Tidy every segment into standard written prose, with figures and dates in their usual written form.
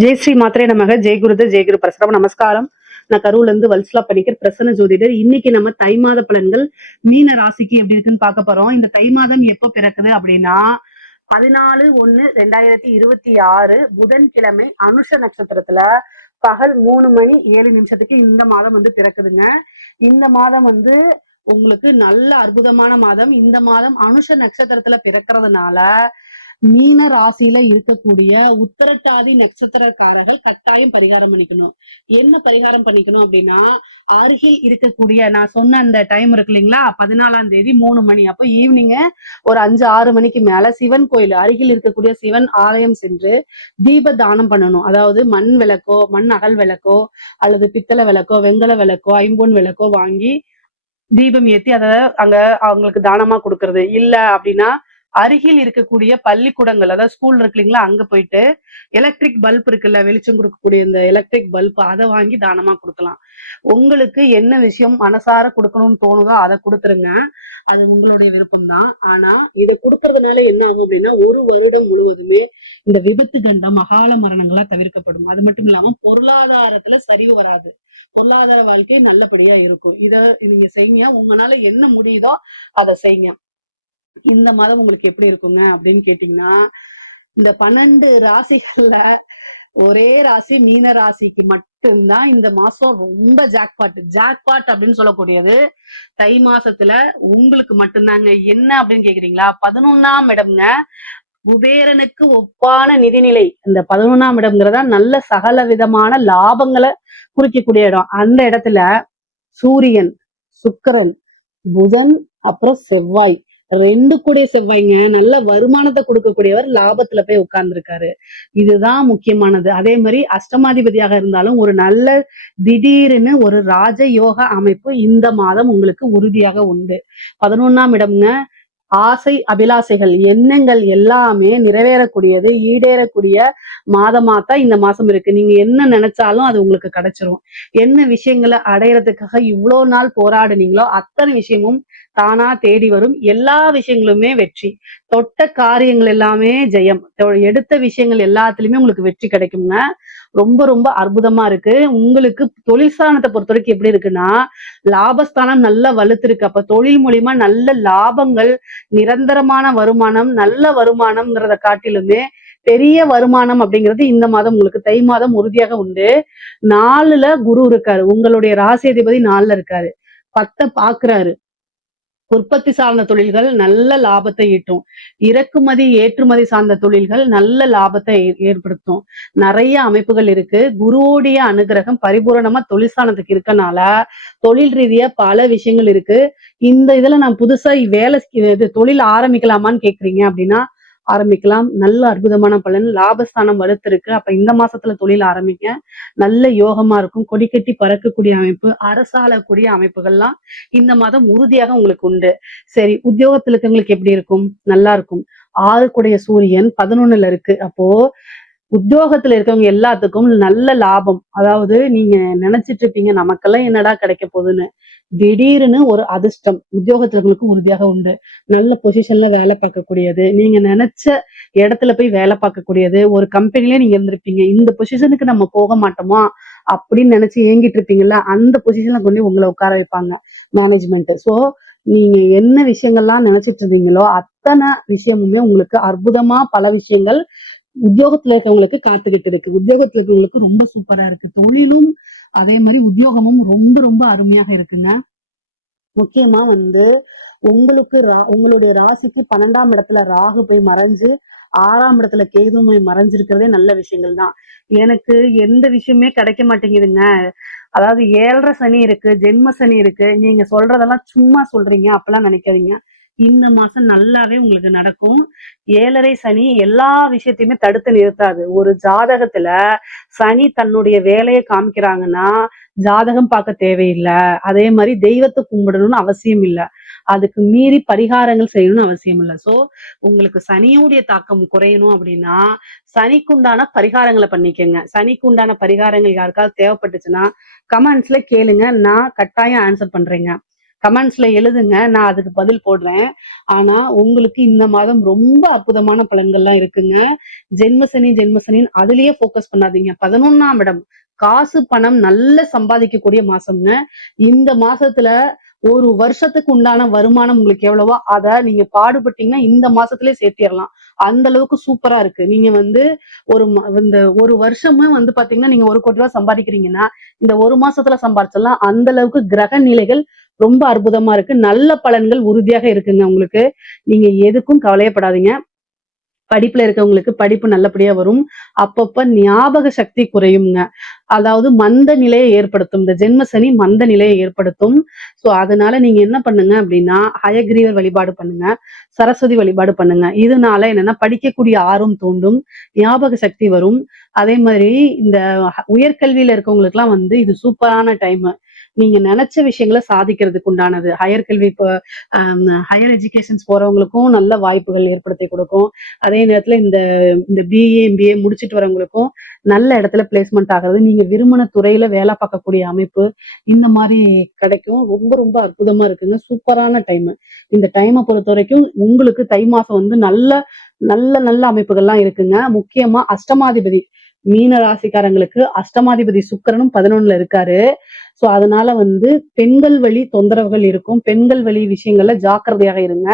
ஜெய் ஸ்ரீ மாத்திரை நமக ஜெய் குருத ஜெய் குரு பிரசரம் நமஸ்காரம். நான் கரூர்ல இருந்து வல்சலா படிக்கிற பிரசன்ன ஜோதிடர். இன்னைக்கு நம்ம தை மாத பலன்கள் மீன ராசிக்கு எப்படி இருக்குன்னு பார்க்க போறோம். இந்த தை மாதம் எப்போ பிறக்குது அப்படின்னா 14/1/2026 புதன்கிழமை அனுஷ நட்சத்திரத்துல பகல் 3:07 இந்த மாதம் பிறக்குதுங்க. இந்த மாதம் உங்களுக்கு நல்ல அற்புதமான மாதம். இந்த மாதம் அனுஷ நட்சத்திரத்துல பிறக்கிறதுனால மீன ராசியில இருக்கக்கூடிய உத்திரட்டாதி நட்சத்திரக்காரர்கள் கட்டாயம் பரிகாரம் பண்ணிக்கணும். என்ன பரிகாரம் பண்ணிக்கணும் அப்படின்னா, அருகில் இருக்கக்கூடிய நான் சொன்ன அந்த டைம் இருக்கு இல்லைங்களா, 14ஆம் தேதி 3 மணி, அப்ப ஈவினிங் ஒரு 5-6 மணிக்கு மேல சிவன் கோயில் அருகில் இருக்கக்கூடிய சிவன் ஆலயம் சென்று தீப தானம் பண்ணணும். அதாவது மண் விளக்கோ, மண் அகல் விளக்கோ, அல்லது பித்தளை விளக்கோ, வெங்கல விளக்கோ, ஐம்பொன் விளக்கோ வாங்கி தீபம் ஏத்தி அதை அங்க அவங்களுக்கு தானமா கொடுக்கறது. இல்ல அப்படின்னா அருகில் இருக்கக்கூடிய பள்ளிக்கூடங்கள், அதாவது ஸ்கூல் இருக்கு இல்லைங்களா, அங்க போயிட்டு எலக்ட்ரிக் பல்ப் இருக்குல்ல, வெளிச்சம் கொடுக்கக்கூடிய இந்த எலக்ட்ரிக் பல்ப், அதை வாங்கி தானமா கொடுக்கலாம். உங்களுக்கு என்ன விஷயம் மனசார கொடுக்கணும்னு தோணுதோ அதை கொடுத்துருங்க. அது உங்களுடைய விருப்பம் தான். ஆனா இதை கொடுக்கறதுனால என்ன ஆகும் அப்படின்னா, ஒரு வருடம் முழுவதுமே இந்த விபத்து கண்டம் அகால மரணங்களா தவிர்க்கப்படும். அது மட்டும் இல்லாம பொருளாதாரத்துல சரிவு வராது. பொருளாதார வாழ்க்கை நல்லபடியா இருக்கும். இத நீங்க செய்யுங்க. உங்களால என்ன முடியுதோ அதை செய்யுங்க. இந்த மாதம் உங்களுக்கு எப்படி இருக்குங்க அப்படின்னு கேட்டீங்கன்னா, இந்த 12 ராசிகள்ல ஒரே ராசி மீன ராசிக்கு மட்டும்தான் இந்த மாசம் ரொம்ப ஜாக்பாட் அப்படின்னு சொல்லக்கூடியது. தை மாசத்துல உங்களுக்கு மட்டும்தாங்க. என்ன அப்படின்னு கேக்குறீங்களா, 11ஆம் இடம்ங்க. குபேரனுக்கு ஒப்பான நிதிநிலை. இந்த 11ஆம் இடம்ங்கிறதா நல்ல சகல விதமான லாபங்களை குறிக்கக்கூடிய இடம். அந்த இடத்துல சூரியன், சுக்கிரன், புதன், அப்புறம் செவ்வாய், 2 கூடிய செவ்வாய்ங்க நல்ல வருமானத்தை கொடுக்கக்கூடியவர் லாபத்துல போய் உட்கார்ந்துருக்காரு. இதுதான் முக்கியமானது. அதே மாதிரி அஷ்டமாதிபதியாக இருந்தாலும் ஒரு நல்ல திடீர்னு ஒரு ராஜ யோக அமைப்பு இந்த மாதம் உங்களுக்கு உறுதியாக உண்டு. 11ஆம் இடம்ங்க. ஆசை அபிலாசைகள் எண்ணங்கள் எல்லாமே நிறைவேறக்கூடியது, ஈடேறக்கூடிய மாதமாத்தான் இந்த மாசம் இருக்கு. நீங்க என்ன நினைச்சாலும் அது உங்களுக்கு கிடைச்சிரும். என்ன விஷயங்களை அடையறதுக்காக இவ்வளவு நாள் போராடுனீங்களோ அத்தனை விஷயமும் தானா தேடி வரும். எல்லா விஷயங்களுமே வெற்றி. தொட்ட காரியங்கள் எல்லாமே ஜெயம். எடுத்த விஷயங்கள் எல்லாத்துலயுமே உங்களுக்கு வெற்றி கிடைக்குங்க. ரொம்ப ரொம்ப அற்புதமா இருக்கு. உங்களுக்கு தொழில் ஸ்தானத்தை பொறுத்த வரைக்கும் எப்படி இருக்குன்னா, லாபஸ்தானம் நல்லா வலுத்து இருக்கு. அப்ப தொழில் மூலியமா நல்ல லாபங்கள், நிரந்தரமான வருமானம், நல்ல வருமானம்ங்கிறத காட்டிலுமே பெரிய வருமானம் அப்படிங்கிறது இந்த மாதம் உங்களுக்கு தை மாதம் உறுதியாக உண்டு. 4ல குரு இருக்காரு. உங்களுடைய ராசி அதிபதி 4ல இருக்காரு. 10 பாக்குறாரு. உற்பத்தி சார்ந்த தொழில்கள் நல்ல லாபத்தை ஈட்டும். இறக்குமதி ஏற்றுமதி சார்ந்த தொழில்கள் நல்ல லாபத்தை ஏற்படுத்தும். நிறைய அமைப்புகள் இருக்கு. குருவோடைய அனுகிரகம் பரிபூரணமா தொழிற்சானத்துக்கு இருக்கனால தொழில் ரீதியா பல விஷயங்கள் இருக்கு. இந்த இதுல நான் புதுசா தொழில் ஆரம்பிக்கலாமான்னு கேக்குறீங்க அப்படின்னா ஆரம்பிக்கலாம். நல்ல அற்புதமான பலன். லாபஸ்தானம் வலுத்திருக்கு. அப்ப இந்த மாசத்துல தொழில் ஆரம்பிக்க நல்ல யோகமா இருக்கும். கொடி கட்டி பறக்கக்கூடிய அமைப்பு, அரசாளக்கூடிய அமைப்புகள்லாம் இந்த மாதம் உறுதியாக உங்களுக்கு உண்டு. சரி, உத்தியோகத்துல இருக்கவங்களுக்கு எப்படி இருக்கும்? நல்லா இருக்கும். 6 கூடிய சூரியன் 11ல இருக்கு. அப்போ உத்தியோகத்துல இருக்கவங்க எல்லாத்துக்கும் நல்ல லாபம். அதாவது நீங்க நினைச்சிட்டு இருப்பீங்க நமக்கெல்லாம் என்னடா கிடைக்க போகுதுன்னு. திடீர்னு ஒரு அதிர்ஷ்டம் உத்தியோகத்துல இருக்கவங்களுக்கு உறுதியாக உண்டு. நல்ல பொசிஷன்ல வேலை பார்க்கக்கூடியது, நீங்க நினைச்ச இடத்துல போய் வேலை பார்க்கக்கூடியது. ஒரு கம்பெனிலே நீங்க இருந்திருப்பீங்க, இந்த பொசிஷனுக்கு நம்ம போக மாட்டோமா அப்படின்னு நினைச்சு ஏங்கிட்டு இருப்பீங்கல்ல, அந்த பொசிஷன்ல கொண்டு உங்களை உட்கார வைப்பாங்க மேனேஜ்மெண்ட். சோ நீங்க என்ன விஷயங்கள்லாம் நினைச்சிட்டு இருந்தீங்களோ அத்தனை விஷயமுமே உங்களுக்கு அற்புதமா பல விஷயங்கள் உத்தியோகத்துல இருக்கவங்களுக்கு காத்துக்கிட்டு இருக்கு. உத்தியோகத்துல இருக்கவங்களுக்கு ரொம்ப சூப்பரா இருக்கு. தொழிலும் அதே மாதிரி உத்தியோகமும் ரொம்ப ரொம்ப அருமையாக இருக்குங்க. முக்கியமா உங்களுக்கு உங்களுடைய ராசிக்கு 12ஆம் இடத்துல ராகு போய் மறைஞ்சு 6ஆம் இடத்துல கேது போய் மறைஞ்சிருக்கிறதே நல்ல விஷயங்கள் தான். எனக்கு எந்த விஷயமே கிடைக்க மாட்டேங்குதுங்க. அதாவது 7.5 சனி இருக்கு, ஜென்ம சனி இருக்கு, நீங்க சொல்றதெல்லாம் சும்மா சொல்றீங்க அப்பெல்லாம் நினைக்காதீங்க. இந்த மாசம் நல்லாவே உங்களுக்கு நடக்கும். 7.5 சனி எல்லா விஷயத்தையுமே தடுத்து நிறுத்தாது. ஒரு ஜாதகத்துல சனி தன்னுடைய வேலையை காமிக்கிறாங்கன்னா ஜாதகம் பார்க்க தேவையில்லை. அதே மாதிரி தெய்வத்தை கும்பிடணும்னு அவசியம் இல்லை. அதுக்கு மீறி பரிகாரங்கள் செய்யணும்னு அவசியம் இல்லை. சோ உங்களுக்கு சனியுடைய தாக்கம் குறையணும் அப்படின்னா சனிக்குண்டான பரிகாரங்களை பண்ணிக்கங்க. சனிக்குண்டான பரிகாரங்கள் யாருக்காவது தேவைப்பட்டுச்சுன்னா கமெண்ட்ஸ்ல கேளுங்க, நான் கட்டாயம் ஆன்சர் பண்றேங்க. கமெண்ட்ஸ்ல எழுதுங்க, நான் அதுக்கு பதில் போடுறேன். ஆனா உங்களுக்கு இந்த மாதம் ரொம்ப அற்புதமான பலன்கள்லாம் இருக்குங்க. ஜென்மசனி ஜென்மசனின்னு அதுலயே ஃபோக்கஸ் பண்ணாதீங்க. 11ஆம் இடம் காசு பணம் நல்ல சம்பாதிக்கக்கூடிய மாசம்ங்க. இந்த மாசத்துல ஒரு வருஷத்துக்கு உண்டான வருமானம் உங்களுக்கு எவ்வளவோ அத நீங்க பாடுபட்டீங்கன்னா இந்த மாசத்திலேயே சேர்த்திடலாம். அந்த அளவுக்கு சூப்பரா இருக்கு. நீங்க வந்து இந்த ஒரு வருஷமே வந்து பாத்தீங்கன்னா நீங்க 1,00,00,000 சம்பாதிக்கிறீங்கன்னா இந்த ஒரு மாசத்துல சம்பாதிச்சிடலாம். அந்த அளவுக்கு கிரக நிலைகள் ரொம்ப அற்புதமா இருக்கு. நல்ல பலன்கள் உறுதியாக இருக்குங்க உங்களுக்கு. நீங்க எதுக்கும் கவலையப்படாதீங்க. படிப்புல இருக்கவங்களுக்கு படிப்பு நல்லபடியா வரும். அப்பப்ப ஞாபக சக்தி குறையுங்க. அதாவது மந்த நிலையை ஏற்படுத்தும். இந்த ஜென்ம சனி மந்த நிலையை ஏற்படுத்தும். சோ அதனால நீங்க என்ன பண்ணுங்க அப்படின்னா, ஹயக்கிரீவர் வழிபாடு பண்ணுங்க. சரஸ்வதி வழிபாடு பண்ணுங்க. இதனால என்னன்னா படிக்கக்கூடிய ஆர்வம் தூண்டும். ஞாபக சக்தி வரும். அதே மாதிரி இந்த உயர்கல்வியில இருக்கவங்களுக்குலாம் வந்து இது சூப்பரான டைம். நீங்க நினைச்ச விஷயங்கள சாதிக்கிறதுக்கு உண்டானது. ஹையர் கல்வி இப்போ ஹையர் எஜுகேஷன்ஸ் போறவங்களுக்கும் நல்ல வாய்ப்புகள் ஏற்படுத்தி கொடுக்கும். அதே நேரத்துல இந்த இந்த பிஏ, எம்பிஏ முடிச்சுட்டு வரவங்களுக்கும் நல்ல இடத்துல பிளேஸ்மெண்ட் ஆகுறது, நீங்க விரும்பின துறையில வேலை பார்க்கக்கூடிய அமைப்பு, இந்த மாதிரி கிடைக்கும். ரொம்ப ரொம்ப அற்புதமா இருக்குங்க. சூப்பரான டைம். இந்த டைமை பொறுத்த வரைக்கும் உங்களுக்கு தை மாசம் வந்து நல்ல நல்ல நல்ல அமைப்புகள்லாம் இருக்குங்க. முக்கியமா அஷ்டமாதிபதி மீன ராசிக்காரங்களுக்கு அஷ்டமாதிபதி சுக்கிரனும் 11ல இருக்காரு. சோ அதனால வந்து பெண்கள் வழி தொந்தரவுகள் இருக்கும். பெண்கள் வழி விஷயங்கள்ல ஜாக்கிரதையாக இருங்க.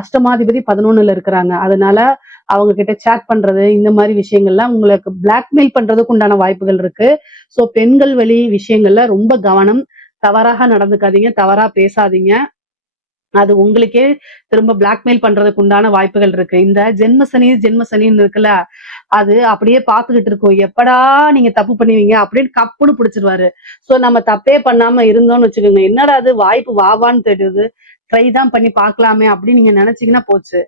அஷ்டமாதிபதி 11ல இருக்கிறாங்க. அதனால அவங்க கிட்ட சேட் பண்றது இந்த மாதிரி விஷயங்கள்லாம் உங்களுக்கு பிளாக்மெயில் பண்றதுக்கு உண்டான வாய்ப்புகள் இருக்கு. சோ பெண்கள் வழி விஷயங்கள்ல ரொம்ப கவனம். தவறாக நடந்துக்காதீங்க, தவறா பேசாதீங்க. அது உங்களுக்கே திரும்ப பிளாக்மெயில் பண்றதுக்கு உண்டான வாய்ப்புகள் இருக்கு. இந்த ஜென்மசனி ஜென்மசனின்னு இருக்குல்ல, அது அப்படியே பார்த்துக்கிட்டு இருக்கும். எப்படா நீங்க தப்பு பண்ணுவீங்க அப்படின்னு கப்புன்னு பிடிச்சிருவாரு. சோ நம்ம தப்பே பண்ணாம இருந்தோம்னு வச்சுக்கோங்க, என்னடா அது வாய்ப்பு வாவான்னு தெரியுது, ட்ரை தான் பண்ணி பார்க்கலாமே அப்படின்னு நீங்க நினைச்சீங்கன்னா போச்சு.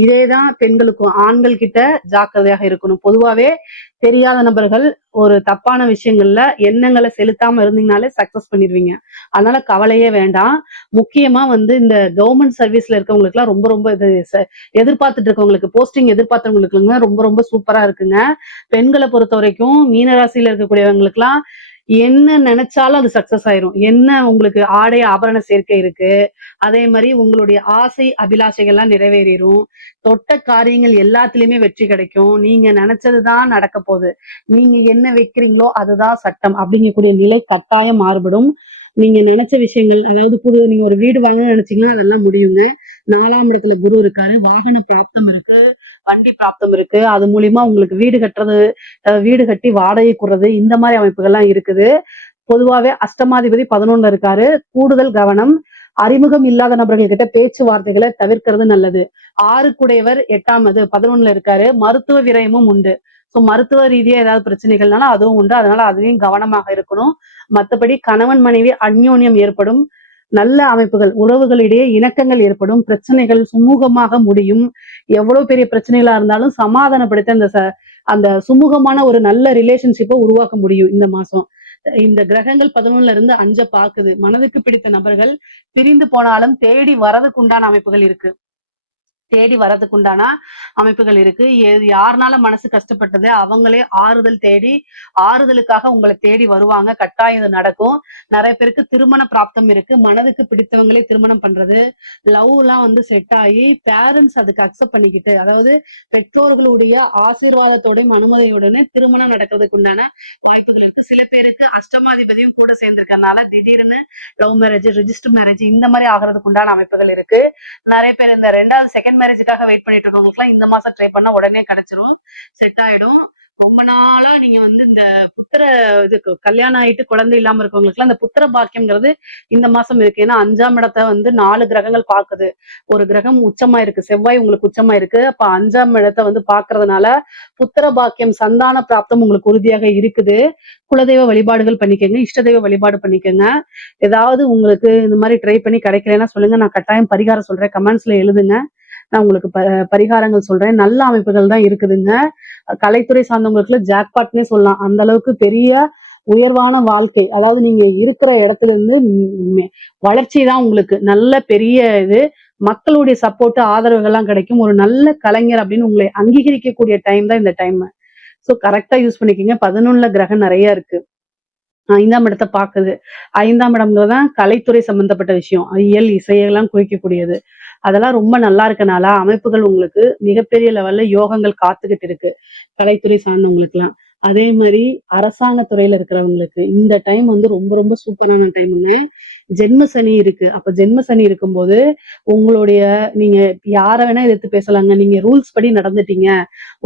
இதேதான் பெண்களுக்கும். ஆண்கள் கிட்ட ஜாக்கிரதையாக இருக்கணும். பொதுவாவே தெரியாத நபர்கள் ஒரு தப்பான விஷயங்கள்ல எண்ணங்களை செலுத்தாம இருந்தீங்கனாலே சக்சஸ் பண்ணிடுவீங்க. அதனால கவலையே வேண்டாம். முக்கியமா வந்து இந்த கவர்மெண்ட் சர்வீஸ்ல இருக்கவங்களுக்கு எல்லாம் ரொம்ப ரொம்ப இது எதிர்பார்த்துட்டு இருக்கவங்களுக்கு போஸ்டிங் எதிர்பார்த்தவங்களுக்கு ரொம்ப ரொம்ப சூப்பரா இருக்குங்க. பெண்களை பொறுத்த வரைக்கும் மீனராசியில இருக்கக்கூடியவங்களுக்கு எல்லாம் என்ன நினைச்சாலும் அது சக்சஸ் ஆயிரும். என்ன உங்களுக்கு ஆடை ஆபரண சேர்க்கை இருக்கு, அதே மாதிரி உங்களுடைய ஆசை அபிலாஷைகள்லாம் நிறைவேறிடும். தொட்ட காரியங்கள் எல்லாத்துலயுமே வெற்றி கிடைக்கும். நீங்க நினைச்சதுதான் நடக்க போகுது. நீங்க என்ன வைக்கிறீங்களோ அதுதான் சட்டம் அப்படிங்கக்கூடிய நிலை கட்டாயம் மாறுபடும். நீங்க நினைச்ச விஷயங்கள், அதாவது நீங்க ஒரு வீடு வாங்கணும்னு நினைச்சீங்கன்னா அதெல்லாம் முடியுங்க. 4ஆம் இடத்துல குரு இருக்காரு. வாகன பிராப்தம் இருக்கு, வண்டி பிராப்தம் இருக்கு. அது மூலியமா உங்களுக்கு வீடு கட்டுறது, வீடு கட்டி வாடகை கூடுறது, இந்த மாதிரி அமைப்புகள்லாம் இருக்குது. பொதுவாவே அஷ்டமாதிபதி 11ல இருக்காரு. கூடுதல் கவனம். அறிமுகம் இல்லாத நபர்கள் கிட்ட பேச்சுவார்த்தைகளை தவிர்க்கிறது நல்லது. 6 8ஆம் 11ல இருக்காரு. மருத்துவ விரயமும் உண்டு. சோ மருத்துவ ரீதியா ஏதாவது பிரச்சனைகள்னால அதுவும் உண்டு. அதனால அதுலயும் கவனமாக இருக்கணும். மத்தபடி கணவன் மனைவி அந்யோன்யம் ஏற்படும். நல்ல அமைப்புகள், உறவுகளிடையே இணக்கங்கள் ஏற்படும். பிரச்சனைகள் சுமூகமாக முடியும். எவ்வளவு பெரிய பிரச்சனைகளா இருந்தாலும் சமாதானப்படுத்த அந்த சுமூகமான ஒரு நல்ல ரிலேஷன்ஷிப்பை உருவாக்க முடியும் இந்த மாசம். இந்த கிரகங்கள் 11ல இருந்து 5 பாக்குது. மனதுக்கு பிடித்த நபர்கள் பிரிந்து போனாலும் தேடி வரதுக்கு உண்டான அமைப்புகள் இருக்கு. தேடி வரதுக்கு உண்டான அமைப்புகள் இருக்கு. யாருனால மனசு கஷ்டப்பட்டது அவங்களே ஆறுதல் தேடி, ஆறுதலுக்காக உங்களை தேடி வருவாங்க. கட்டாயம் இது நடக்கும். நிறைய பேருக்கு திருமண பிராப்தம் இருக்கு. மனதுக்கு பிடித்தவங்களே திருமணம் பண்றது, லவ் எல்லாம் வந்து செட் ஆகி பேரண்ட்ஸ் அதுக்கு அக்செப்ட் பண்ணிக்கிட்டு, அதாவது பெற்றோர்களுடைய ஆசீர்வாதத்தோடையும் அனுமதியுடனே திருமணம் நடக்கிறதுக்கு உண்டான வாய்ப்புகள் இருக்கு. சில பேருக்கு அஷ்டமாதிபதியும் கூட சேர்ந்திருக்கறனால திடீர்னு லவ் மேரேஜ், ரிஜிஸ்டர் மேரேஜ் இந்த மாதிரி ஆகிறதுக்கு உண்டான அமைப்புகள் இருக்கு. நிறைய பேர் இந்த 2வது செகண்ட் மேரேஜுக்காக வெயிட் பண்ணிட்டு இருக்கவங்களுக்கு எல்லாம் இந்த மாசம் ட்ரை பண்ணா உடனே கிடைச்சிரும், செட் ஆயிடும். ரொம்ப நாளா நீங்க வந்து இந்த புத்திர இதுக்கு கல்யாணம் ஆயிட்டு குழந்தை இல்லாம இருக்கவங்களுக்கு எல்லாம் இந்த புத்திர பாக்கியம்ங்கிறது இந்த மாசம் இருக்கு. ஏன்னா 5ஆம் இடத்தை வந்து 4 கிரகங்கள் பாக்குது. ஒரு கிரகம் உச்சமா இருக்கு, செவ்வாய் உங்களுக்கு உச்சமா இருக்கு. அப்ப 5ஆம் இடத்தை வந்து பாக்குறதுனால புத்திர பாக்கியம், சந்தான பிராப்தம் உங்களுக்கு உறுதியாக இருக்குது. குலதெய்வ வழிபாடுகள் பண்ணிக்கங்க, இஷ்ட தெய்வ வழிபாடு பண்ணிக்கங்க. ஏதாவது உங்களுக்கு இந்த மாதிரி ட்ரை பண்ணி கிடைக்கலன்னா சொல்லுங்க, நான் கட்டாயம் பரிகாரம் சொல்றேன். கமெண்ட்ஸ்ல எழுதுங்க, நான் உங்களுக்கு பரிகாரங்கள் சொல்றேன். நல்ல அமைப்புகள் தான் இருக்குதுங்க. கலைத்துறை சார்ந்தவங்களுக்கு ஜாக்பாட்னே சொல்லலாம். அந்த அளவுக்கு பெரிய உயர்வான வாழ்க்கை, அதாவது நீங்க இருக்கிற இடத்துல இருந்து வளர்ச்சி தான் உங்களுக்கு நல்ல பெரிய இது. மக்களுடைய சப்போர்ட் ஆதரவுகள்லாம் கிடைக்கும். ஒரு நல்ல கலைஞர் அப்படின்னு உங்களை அங்கீகரிக்கக்கூடிய டைம் தான் இந்த டைம். சோ கரெக்டா யூஸ் பண்ணிக்கோங்க. 11ல கிரகம் நிறைய இருக்கு. 5ஆம் இடத்த பாக்குது. 5ஆம் இடம்ங்கிறதுதான் கலைத்துறை சம்பந்தப்பட்ட விஷயம். இயல், இசையெல்லாம் குறிக்கக்கூடியது. அதெல்லாம் ரொம்ப நல்லா இருக்கனால, அமைப்புகள் உங்களுக்கு மிகப்பெரிய லெவல்ல யோகங்கள் காத்துக்கிட்டு இருக்கு. கலைத்துறை சார்ந்தவங்களுக்குலாம். அதே மாரி அரசாங்க துறையில இருக்கிறவங்களுக்கு, இந்த டைம் வந்து ரொம்ப ரொம்ப சூப்பரான டைம்ங்க. ஜென்ம சனி இருக்கு. அப்ப ஜென்ம சனி இருக்கும்போது, உங்களுடைய நீங்க யார வேணா எதிர்த்து பேசலாங்க. நீங்க ரூல்ஸ் படி நடந்துட்டீங்க.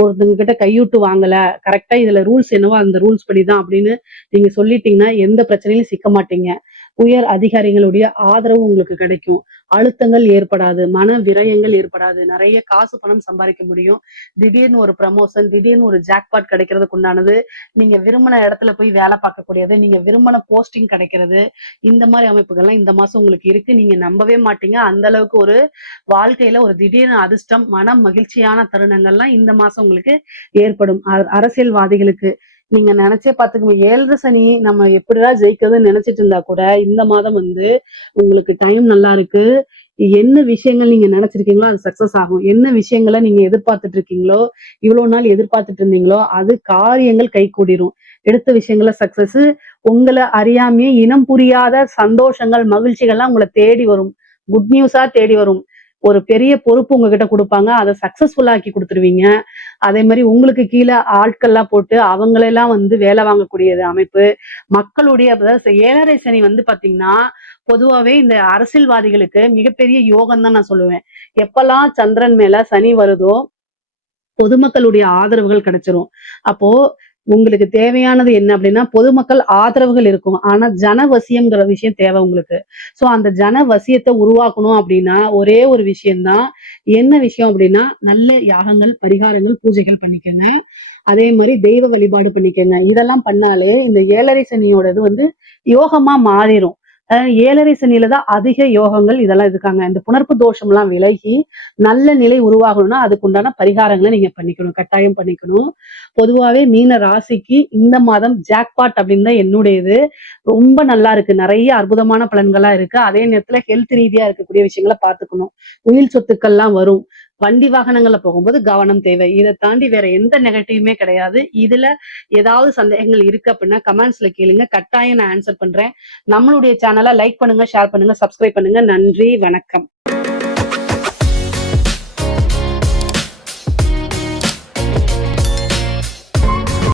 ஒருத்தவங்க கிட்ட கையூட்டு வாங்கல. கரெக்ட்டா இதுல ரூல்ஸ் என்னவோ அந்த ரூல்ஸ் படி தான் அப்படின்னு நீங்க சொல்லிட்டீங்கன்னா, எந்த பிரச்சனையிலும் சிக்க மாட்டீங்க. உயர் அதிகாரிகளுடைய ஆதரவு உங்களுக்கு கிடைக்கும். அழுத்தங்கள் ஏற்படாது. மன விரயங்கள் ஏற்படாது. நெறைய காசு, பணம் சம்பாரிக்க முடியும். திடீர்னு ஒரு ப்ரமோஷன், திடீர்னு ஒரு ஜாக்பாட் கிடைக்கிறதுக்கு உண்டானது. நீங்க விரும்பின இடத்துல போய் வேலை பார்க்கக்கூடியது. நீங்க விரும்பின போஸ்டிங் கிடைக்கிறது. இந்த மாரி அமைப்புகள்லாம் இந்த மாசம் உங்களுக்கு இருக்கு. நீங்க நம்பவே மாட்டீங்க. அந்த அளவுக்கு ஒரு வாழ்க்கையில ஒரு திடீர்னு அதிர்ஷ்டம், மனம் மகிழ்ச்சியான தருணங்கள்லாம் இந்த மாசம் உங்களுக்கு ஏற்படும். அரசியல்வாதிகளுக்கு நீங்க நினைச்சே பாத்துக்கோங்க. 7 சனி நம்ம எப்படிடா ஜெயிக்கிறதுன்னு நினைச்சிட்டு இருந்தா கூட இந்த மாதம் வந்து உங்களுக்கு டைம் நல்லா இருக்கு. என்ன விஷயங்கள் நீங்க நினைச்சிருக்கீங்களோ அது சக்சஸ் ஆகும். என்ன விஷயங்களை நீங்க எதிர்பார்த்துட்டு இருக்கீங்களோ, இவ்வளவு நாள் எதிர்பார்த்துட்டு இருந்தீங்களோ அது காரியங்கள் கைகூடிரும். எடுத்த விஷயங்கள சக்சஸ். உங்களை அறியாமையே இனம் புரியாத சந்தோஷங்கள், மகிழ்ச்சிகள்லாம் உங்களை தேடி வரும். குட் நியூஸா தேடி வரும். ஒரு பெரிய பொறுப்பு உங்ககிட்ட குடுப்பாங்க. அத சக்சஸ்ஃபுல்லா ஆக்கி குடுத்துருவீங்க. அதே மாரி உங்களுக்கு கீழ ஆட்கள்லாம் போட்டு அவங்களெல்லாம் வந்து வேலை வாங்கக்கூடியது அமைப்பு. மக்களுடைய அதாவது 7 சனி வந்து பாத்தீங்கன்னா, பொதுவாவே இந்த அரசியல்வாதிகளுக்கு மிகப்பெரிய யோகம் தான் நான் சொல்லுவேன். எப்பல்லாம் சந்திரன் மேல சனி வருதோ, பொதுமக்களுடைய ஆதரவுகள் கிடைச்சிரும். அப்போ உங்களுக்கு தேவையானது என்ன அப்படின்னா, பொதுமக்கள் ஆதரவுகள் இருக்கும். ஆனா ஜனவசியம்ங்கிற விஷயம் தேவை உங்களுக்கு. சோ அந்த ஜனவசியத்த உருவாக்கணும் அப்படின்னா, ஒரே ஒரு விஷயம் தான். என்ன விஷயம் அப்படின்னா, நல்ல யாகங்கள், பரிகாரங்கள், பூஜைகள் பண்ணிக்கங்க. அதே மாரி தெய்வ வழிபாடு பண்ணிக்கங்க. இதெல்லாம் பண்ணாலே இந்த 7 சனியோட இது வந்து யோகமா மாறிரும். 7 சனியில தான் அதிக யோகங்கள் இதெல்லாம் இருக்காங்க. இந்த புணர்ப்பு தோஷம்லாம் விலகி, நல்ல நிலை உருவாகணும்னா, அதுக்கு உண்டான பரிகாரங்கள நீங்க பண்ணிக்கணும். கட்டாயம் பண்ணிக்கணும். பொதுவாவே மீன ராசிக்கு இந்த மாதம் ஜாக்பாட் அப்படின்னு தான் என்னுடைய இது. ரொம்ப நல்லா இருக்கு. நெறைய அற்புதமான பலன்களா இருக்கு. அதே நேரத்துல ஹெல்த் ரீதியா இருக்கக்கூடிய விஷயங்கள பார்த்துக்கணும். உயில் சொத்துக்கள்லாம் வரும். வண்டி வாகனங்கள்ல போகும்போது கவனம் தேவை. இத தாண்டி வேற எந்த நெகட்டிவுமே கிடையாது. இதுல ஏதாவது சந்தேகங்கள் இருக்கு அப்படின்னா கமெண்ட்ஸ்ல கேளுங்க. கட்டாயம் நான் ஆன்சர் பண்றேன். நம்மளுடைய சேனல லைக் பண்ணுங்க, ஷேர் பண்ணுங்க, சப்ஸ்கிரைப் பண்ணுங்க. நன்றி, வணக்கம்.